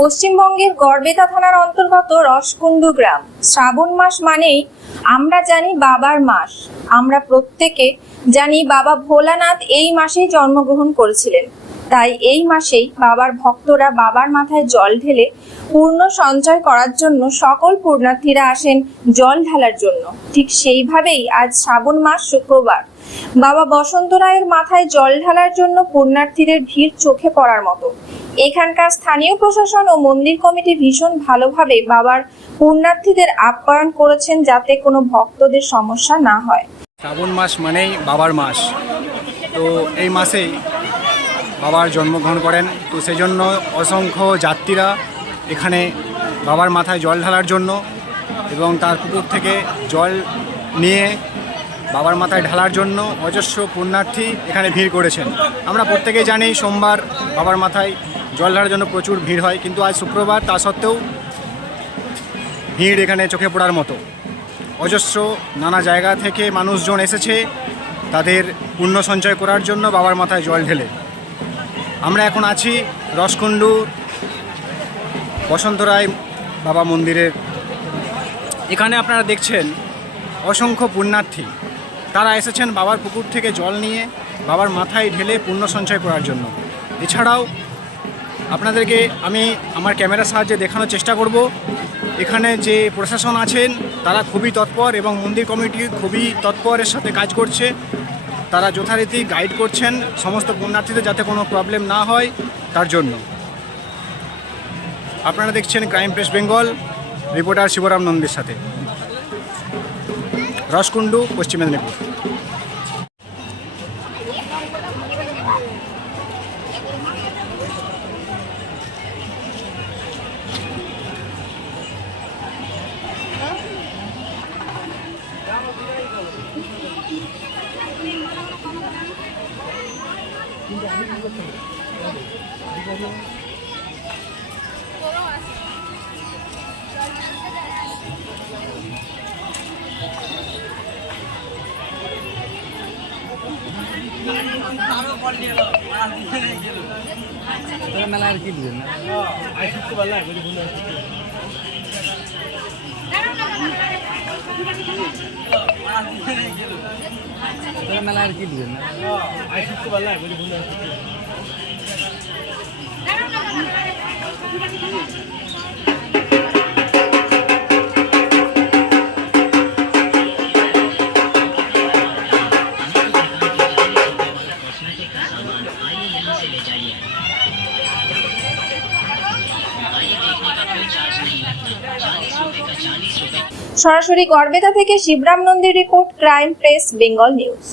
পশ্চিমবঙ্গের গড়বেতা থানার অন্তর্গত রসকুন্ডু গ্রাম। শ্রাবণ মাস মানেই আমরা জানি বাবার মাস। আমরা প্রত্যেকে জানি বাবা ভোলানাথ এই মাসেই জন্মগ্রহণ করেছিলেন। তাই এই মাসেই বাবার ভক্তরা বাবার মাথায় জল ঢেলে পূর্ণ সঞ্চয় করার জন্য সকল পুণ্যার্থীরা আসেন জল ঢালার জন্য। ঠিক সেইভাবেই আজ শ্রাবণ মাস শুক্রবার বাবা বসন্ত রায়ের মাথায় জল ঢালার জন্য পুণ্যার্থীদের ভিড় চোখে পড়ার মতো। এখানকার স্থানীয় প্রশাসন ও মন্দির কমিটি ভীষণ ভালোভাবে বাবার পুণ্যার্থীদের আপ্যায়ন করেছেন, যাতে কোনো ভক্তদের সমস্যা না হয়। শ্রাবণ মাস মানেই বাবার মাস, তো এই মাসেই বাবার জন্মগ্রহণ করেন। তো সেই জন্য অসংখ্য যাত্রীরা এখানে বাবার মাথায় জল ঢালার জন্য এবং তার পুকুর থেকে জল নিয়ে বাবার মাথায় ঢালার জন্য অজস্র পুণ্যার্থী এখানে ভিড় করেছেন। আমরা প্রত্যেকেই জানি সোমবার বাবার মাথায় জল ঢালার জন্য প্রচুর ভিড় হয়, কিন্তু আজ শুক্রবার তা সত্ত্বেও ভিড় এখানে চোখে পড়ার মতো। অজস্র নানা জায়গা থেকে মানুষজন এসেছে তাদের পুণ্য সঞ্চয় করার জন্য বাবার মাথায় জল ঢেলে। আমরা এখন আছি রসকুন্ডুর বসন্ত রায় বাবা মন্দিরের। এখানে আপনারা দেখছেন অসংখ্য পুণ্যার্থী, তারা এসেছেন বাবার পুকুর থেকে জল নিয়ে বাবার মাথায় ঢেলে পুণ্য সঞ্চয় করার জন্য। এছাড়াও আপনাদেরকে আমি আমার ক্যামেরার সাহায্যে দেখানোর চেষ্টা করব এখানে যে প্রশাসন আছেন তারা খুবই তৎপর এবং মন্দির কমিটি খুবই তৎপরের সাথে কাজ করছে। তারা যথারীতি গাইড করছেন সমস্ত পুণ্যার্থীদের যাতে কোনো প্রবলেম না হয় তার জন্য। আপনারা দেখছেন crime press Bengal, reporter Shibram নন্দীর সাথে, রসকুন্ডু, পশ্চিম মেদিনীপুর। মেলার কি দিবেন না মেলার কি দিবেন না সরাসরি গড়বেতা থেকে শিবরাম নন্দীর report, crime press Bengal news.